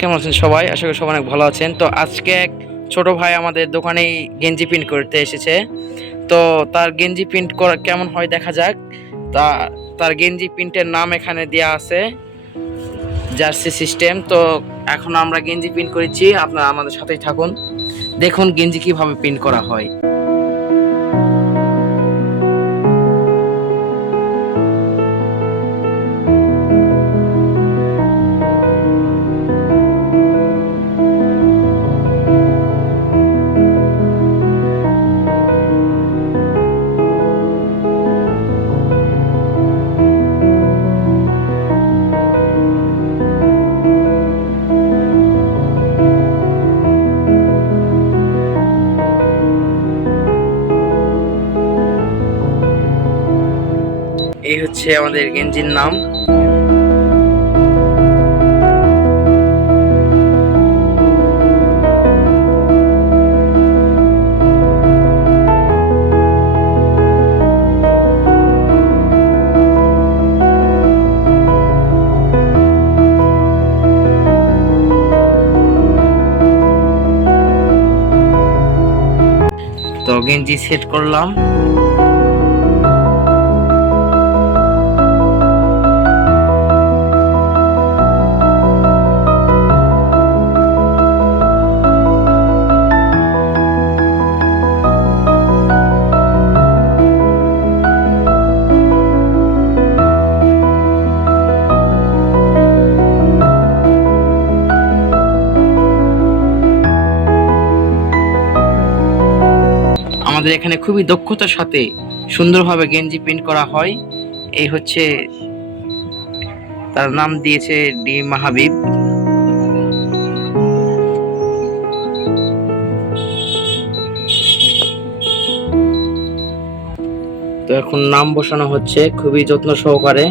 কেমন আছেন সবাই? আশা করি সবাই অনেক ভালো আছেন। তো আজকে এক ছোট ভাই আমাদের দোকানে গেঞ্জি প্রিন্ট করতে এসেছে। তো তার গেঞ্জি প্রিন্ট করা কেমন হয় দেখা যাক। তা, তার গেঞ্জি প্রিন্টের নাম এখানে দেওয়া আছে, জার্সি সিস্টেম। তো এখন আমরা গেঞ্জি প্রিন্ট করেছি, আপনারা আমাদের সাথেই থাকুন। দেখুন গেঞ্জি কীভাবে প্রিন্ট করা হয়। এই হচ্ছে আমাদের গেঞ্জির নাম। গেঞ্জি সেট করলাম। আমাদের এখানে খুবই দক্ষতার সাথে সুন্দরভাবে গেঞ্জি প্রিন্ট করা হয়। এই হচ্ছে তার নাম দিয়েছে ডি মাহাবিব। তো এখন নাম বসানো হচ্ছে খুবই যত্ন সহকারে।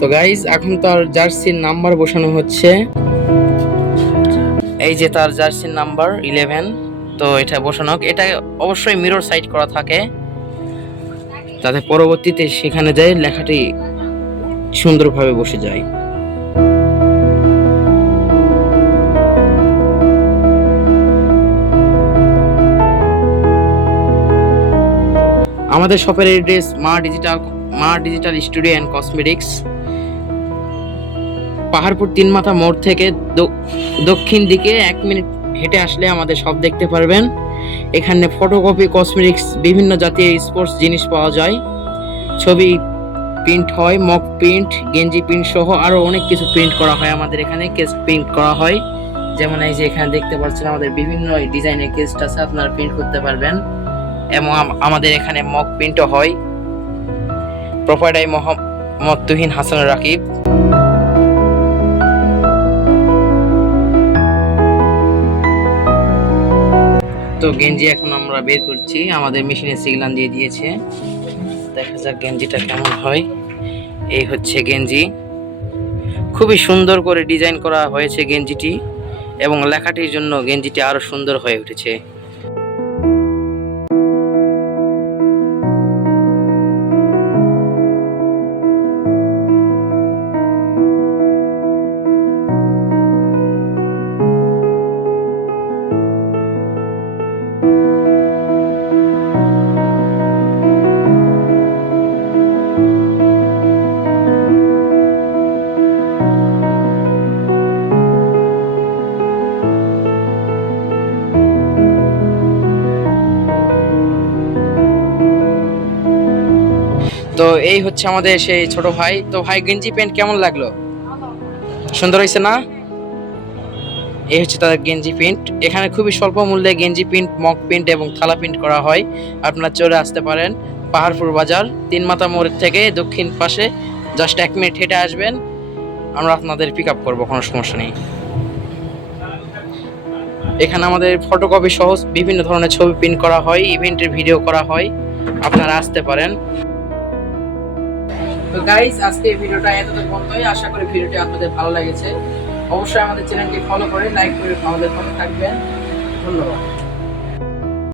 তো গাইজ এখন তার জার্সির নাম্বার বসানো হচ্ছে। এই যে তার জার্সির নাম্বার ইলেভেন তো এটা বসানো হোক। এটা অবশ্যই মিরর সাইড করা থাকে। তাতে পরবর্তীতে সেখানে যায় লেখাটি সুন্দরভাবে বসে যায়। আমাদের শপের এড্রেস মা ডিজিটাল মা digital studio and cosmetics Paharpur তিন মাথা মোড় থেকে দক্ষিণ দিকে এক মিনিট হেঁটে আসলে আমাদের সব দেখতে পারবেন। এখানে ফটোকপি কসমেটিক্স বিভিন্ন জাতীয় স্পোর্টস জিনিস পাওয়া যায়। ছবি প্রিন্ট হয় মক প্রিন্ট গেঞ্জি প্রিন্ট সহ আরও অনেক কিছু প্রিন্ট করা হয় আমাদের এখানে কেস প্রিন্ট করা হয়। যেমন এই যে এখানে দেখতে পাচ্ছেন আমাদের বিভিন্ন ডিজাইনের কেসটা আছে, আপনারা প্রিন্ট করতে পারবেন। এবং আমাদের এখানে মক প্রিন্টও হয়। প্রোপাইটাই মোহাম্মদ তুহিন হাসান রাকিব। তো গেঞ্জি এখন আমরা বের করছি। আমাদের মেশিনে সিগনাল দিয়ে দিয়েছে। দেখা যাক গেঞ্জিটা কেমন হয়। এই হচ্ছে গেঞ্জি। খুবই সুন্দর করে ডিজাইন করা হয়েছে গেঞ্জিটি এবং লেখাটির জন্য গেঞ্জিটি আরও সুন্দর হয়ে উঠেছে। তো এই হচ্ছে আমাদের সেই ছোট ভাই। তো ভাই, গেঞ্জি প্যান্ট কেমন লাগল? সুন্দর হয়েছে না? এই হচ্ছে তাদের গেঞ্জি প্রিন্ট এখানে খুবই স্বল্প মূল্যে গেঞ্জি প্রিন্ট মক প্রিন্ট এবং থালা প্রিন্ট করা হয়। আপনারা চলে আসতে পারেন পাহাড়পুর বাজার, তিন মাথা মোড় থেকে দক্ষিণ পাশে। জাস্ট এক মিনিট হেঁটে আসবেন, আমরা আপনাদের পিক আপ করব, কোনো সমস্যা নেই। এখানে আমাদের ফটোকপি সহ বিভিন্ন ধরনের ছবি প্রিন্ট করা হয় ইভেন্টের ভিডিও করা হয়। আপনারা আসতে পারেন। তো গাইজ আজকে এই ভিডিওটা এতটা পর্যন্তই। আশা করি ভিডিওটি আপনাদের ভালো লেগেছে। অবশ্যই আমাদের চ্যানেলটি ফলো করে লাইক করে আমাদের পাশে থাকবেন। ধন্যবাদ।